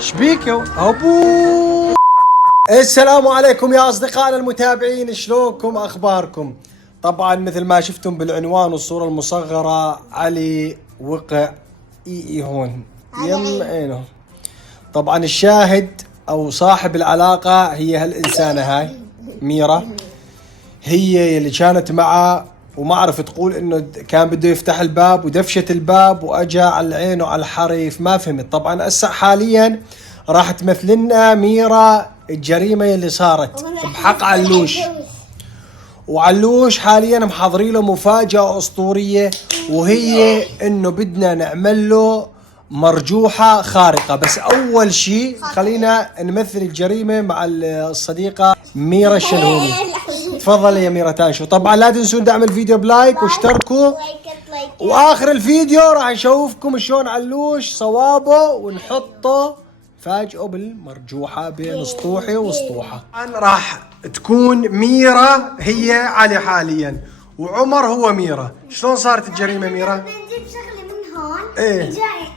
شبيكو ابو. السلام عليكم يا اصدقائنا المتابعين، شلونكم اخباركم؟ طبعا مثل ما شفتم بالعنوان والصوره المصغره، علي وقع هون يم عينه. طبعا الشاهد او صاحب العلاقه هي هالانسانه هاي ميرا، هي اللي كانت معه وما عرفت تقول انه كان بده يفتح الباب ودفشت الباب واجا على العين وعلى الحريف، ما فهمت. طبعا هسه حاليا راح تمثل لنا ميرا الجريمه اللي صارت بحق علوش، وعلوش حاليا محضرين له مفاجاه اسطوريه، وهي انه بدنا نعمل له مرجوحه خارقه. بس اول شيء خلينا نمثل الجريمه مع الصديقه ميرا الشلهومي. تفضلي يا ميرا تانشو. طبعا لا تنسون دعم الفيديو بلايك واشتركوا، واخر الفيديو راح نشوفكم شلون علوش صوابه ونحطه فاجئه بالمرجوحه بين سطوحي وسطوحه. راح تكون ميرا هي علي حاليا وعمر هو ميرا. شلون صارت الجريمه ميرا؟ بنجيب شغله من هون. ايه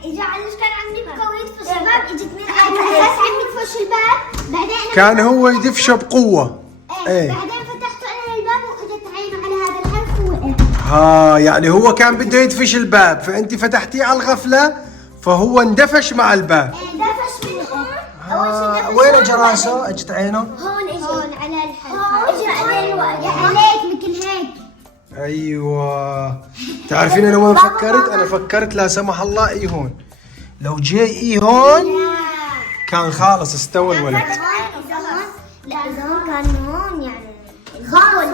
اجا علوش كان عم يبكى ويدفش الباب، اجت ميرا اساس عم يدفش الباب، بعدين كان هو يدفشه بقوه. ايه بعدين فتحت انا الباب واجت عينه على هذا الحرف ووقع. ها يعني هو كان بده يدفش الباب، فانت فتحتيه على الغفله فهو اندفش مع الباب. دفش من هون. اول شيء وين اجى راسه؟ اجت عينه؟ هون اجى هون على الحرف، اجى عليه عليك مثل هيك. ايوه. تعرفين انا وين فكرت؟ انا فكرت لا سمح الله اي هون، لو جاي اي هون كان خالص استوى الولد. لا اذا هون كان هون يعني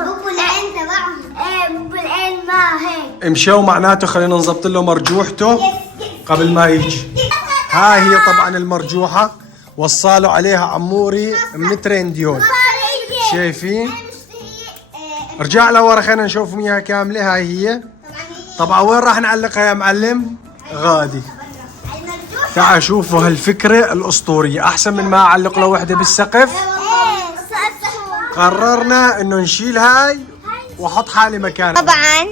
بوب العين تبعهم. ايه بوب العين ما هيك مشوا معناته خلينا نظبط له مرجوحته قبل ما يجي. هاي هي طبعا المرجوحه، وصالوا عليها عموري من ترنديون. شايفين؟ ارجع لورا خلينا نشوف اياها كامله. هاي هي. طبعا وين راح نعلقها يا معلم؟ غادي. تعال شوفوا هالفكره الاسطوريه، احسن من ما اعلق له وحده بالسقف. قررنا انه نشيل هاي واحط حالي مكانها. طبعا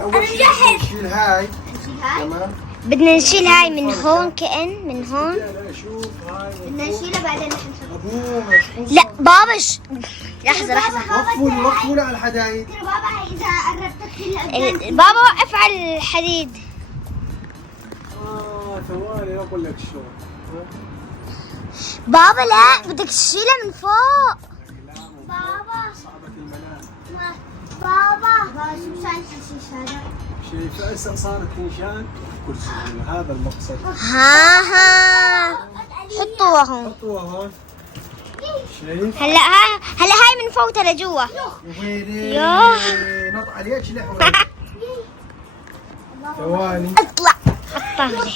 اول شيء نشيل هاي. تمام. بدنا نشيل هاي من هون، كأن من هون شوف هاي بدنا نشيلها بعدين رح نحط. ابوها. لا بابا لحظة وقفوا على الحدايد. بابا هي اذا قربت بابا وقف على الحديد. ثواني اقول لك شلون. بابا لا بدك تشيلها من فوق. بابا صعبة المنام. بابا شو مشان الحشيش هذا؟ شايف هسه صارت نيشان كرسي، هذا المقصد. ها حطوها هون. حطوها هون. شايف؟ هلا هاي من فوق ترى جوا. ويلي يوه. نط عليك لحظة. ثواني. اطلع حطها لي.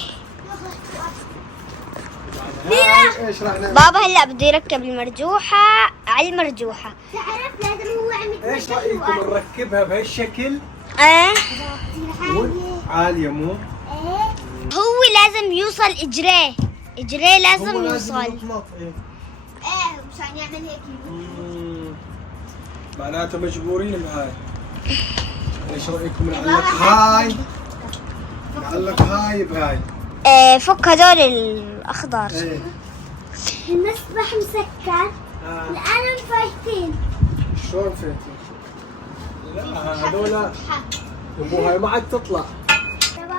ايش راح نعمل؟ بابا هلا بده يركب المرجوحة على المرجوحة. تعرف لازم هو عم ايش رايكم نركبها بهالشكل؟ ايه عالية مو؟ هو لازم يوصل اجريه لازم يوصل. ايه مشان يعمل هيك. معناته مجبورين بهاي. ايش رايكم نعلق هاي؟ نعلق هاي بهاي. فك هدول الاخضر. ايه المسبح مسكر. الان فايتين. شلون فاتين؟ لا هذول ابوها ما عاد تطلع.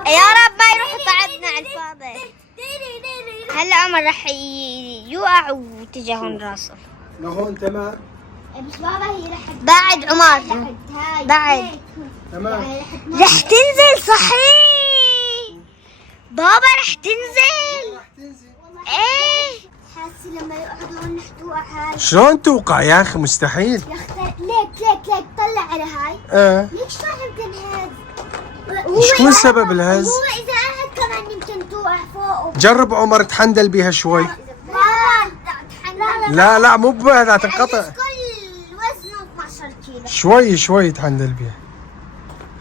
يا رب ما يروح تعبنا على الفاضي. هلا عمر راح يوقع وتجي هون راسه. لهون تمام. بس بابا هي رح بعد عمر بعد تمام. رح تنزل صحيح. بابا رح تنزل. ايه حاسه لما يقعدوا هون توقع هاي. شلون توقع يا اخي؟ مستحيل. ليك طلع على هاي. ليش صار يمكن هز؟ شو سبب الهز؟ هو اذا قعد كمان يمكن توقع فوق. جرب عمر تحندل بيها شوي. لا مو بهذا تنقطع. كل وزنه 12 كيلو. شوي تحندل بيها.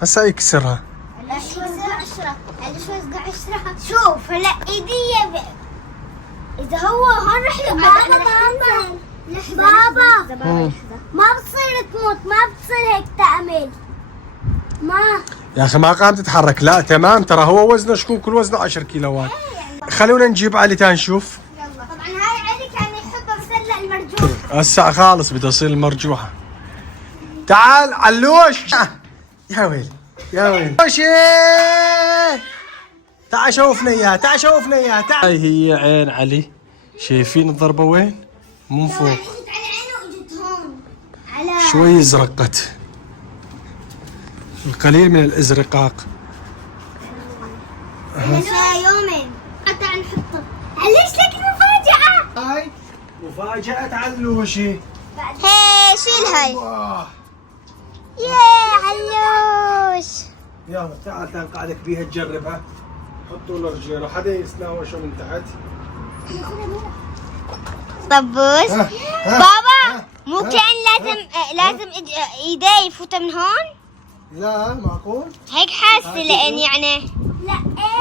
هسا يكسرها. هلا شوي 10. هلا شوي 10. شوف هلا ايدي اذا هو هون رح يقع. بابا ما بتصير تموت، ما بتصير هيك تعمل. ما يا اخي ما قام تتحرك. لا تمام، ترى هو وزنه شكون؟ كل وزنه 10 كيلوات. خلونا نجيب علي تنشوف. يلا. طبعا هاي علي كان يحب بسلة المرجوح. هسه خالص بدي اصير المرجوحة. تعال علوش. يا ويل يا ويل. تعال شوفنا اياها، تعال شوفنا اياها، تعال. هاي هي عين علي، شايفين الضربة وين؟ من فوق. اجت على عينه واجت هون. على شوي ازرقت. القليل من الازرقاق. يومين. حتى نحطه. ليش لك المفاجأة؟ هاي مفاجأة علوشي. هي شيل هاي. واه. يا علوش. يلا تعال تنقعدك بيها تجربها. حطوا له رجيله، حدا يتناوشه من تحت. طبوس. ها. بابا مو كان لازم ايديه يفوت من هون؟ لا معقول. هيك حاسه لان يعني لا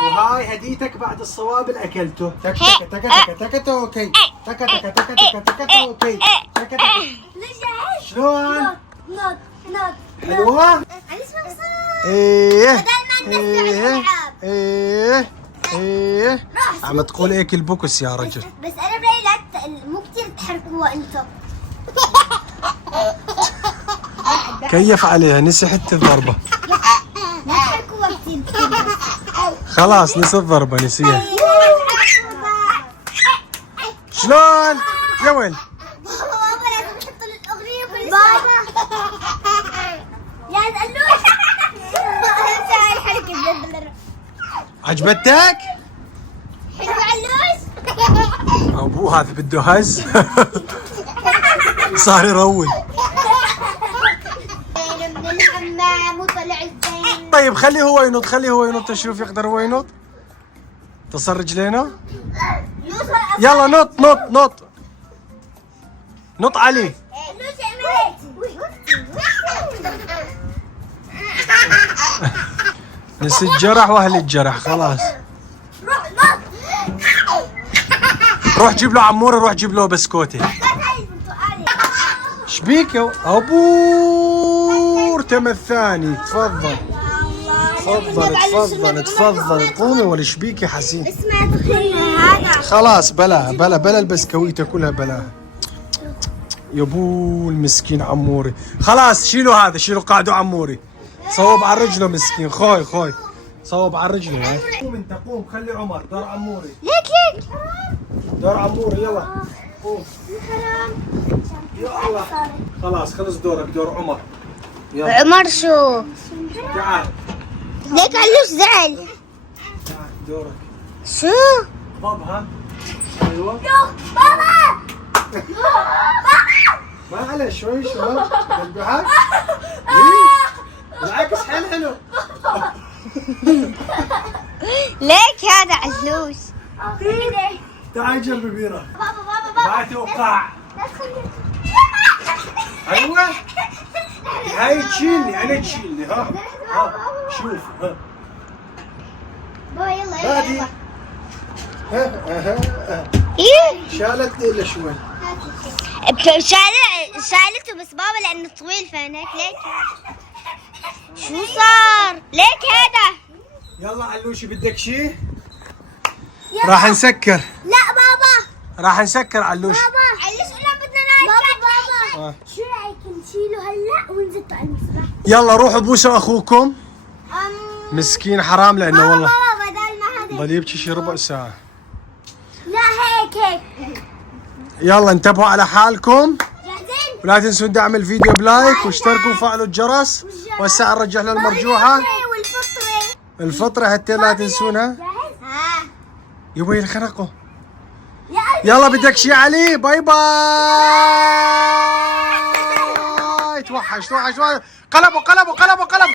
وهاي هديتك بعد الصواب اللي اكلته. تك هي. تك تك تك تك اوكي. تك تك تك تك تك اوكي. تك تك. شلون؟ نوت حلوة؟ علي اسمه صار. ايه بدل ما ايه نلعب. ايه ايه. عم تقول هيك البوكس يا رجل. بس انا برايي لا مو كثير تحركوها انتم. كيف عليها نسي حتى الضربة. لا تحركوها كثير. خلاص نسي الضربة نسيها. شلون؟ يا وين؟ بابا لازم نحط الاغنيه كل بابا يا زلوش. هاي الحركه عجبتك؟ حلو علوش. ابوه هذا بده هز. صار يروج. من الحمام وطلع الزين. طيب خليه هو ينط، خليه هو ينط، نشوف يقدر هو ينط. تصل رجلينه. يلا نط نط نط. نط علي. نسي الجرح واهل الجرح خلاص. روح جيب له عموره، روح جيب له بسكوتي. شبيك يا ابور تم الثاني. تفضل تفضل تفضل تفضل. قومي ولا شبيك يا حسين. اسمع هذا خلاص بلا بلا بلا البسكويته كلها بلاها. يا ابو المسكين عموري. خلاص شيلوا هذا، شيلوا قاعدوا عموري. صوب على رجله مسكين. خوي خوي صوب على رجله. هاي قوم انت قوم. خلي عمر دور عموري. ليك دور عموري يلا قوم. يلا خلاص خلص دورك. دور عمر. يلا عمر شو تعال ليك علوش زعل تعال دورك. شو بابا ها. ايوه بابا ما عليه شوي شوي. تذبحك؟ ليه؟ بالعكس حيل حلو. ليك هذا علوش. تعال جنبي بيرة. بابا ما توقع. ايوه هاي تشيلني انا تشيلني. ها ها شوف ها. بابا يلا هادي يلا ها ايه شالتني الا شوي. شالته بس بابا لانه طويل فهناك. ليك شو صار؟ ليك هذا يلا علوشي بدك شيء؟ راح نسكر. لا بابا راح نسكر علوش. بابا علش قلنا بدنا ناكل. بابا شو رايك نشيله هلا ونزته على المسرح؟ يلا روحوا بوسوا اخوكم مسكين حرام لانه والله بابا بدل ما هذا ضل يبكي شي ربع ساعة. لا هيك يلا انتبهوا على حالكم جاهزين؟ ولا تنسوا دعم الفيديو بلايك واشتركوا وفعلوا الجرس. والساعة نرجع له المرجوحة والفطرة الفطرة حتى لا تنسونها. جاهز؟ ها يا ويلي خنقوا. يا يلا بدك شي علي. باي باي. توحش توحش. قلبوا قلبوا قلبوا قلبوا.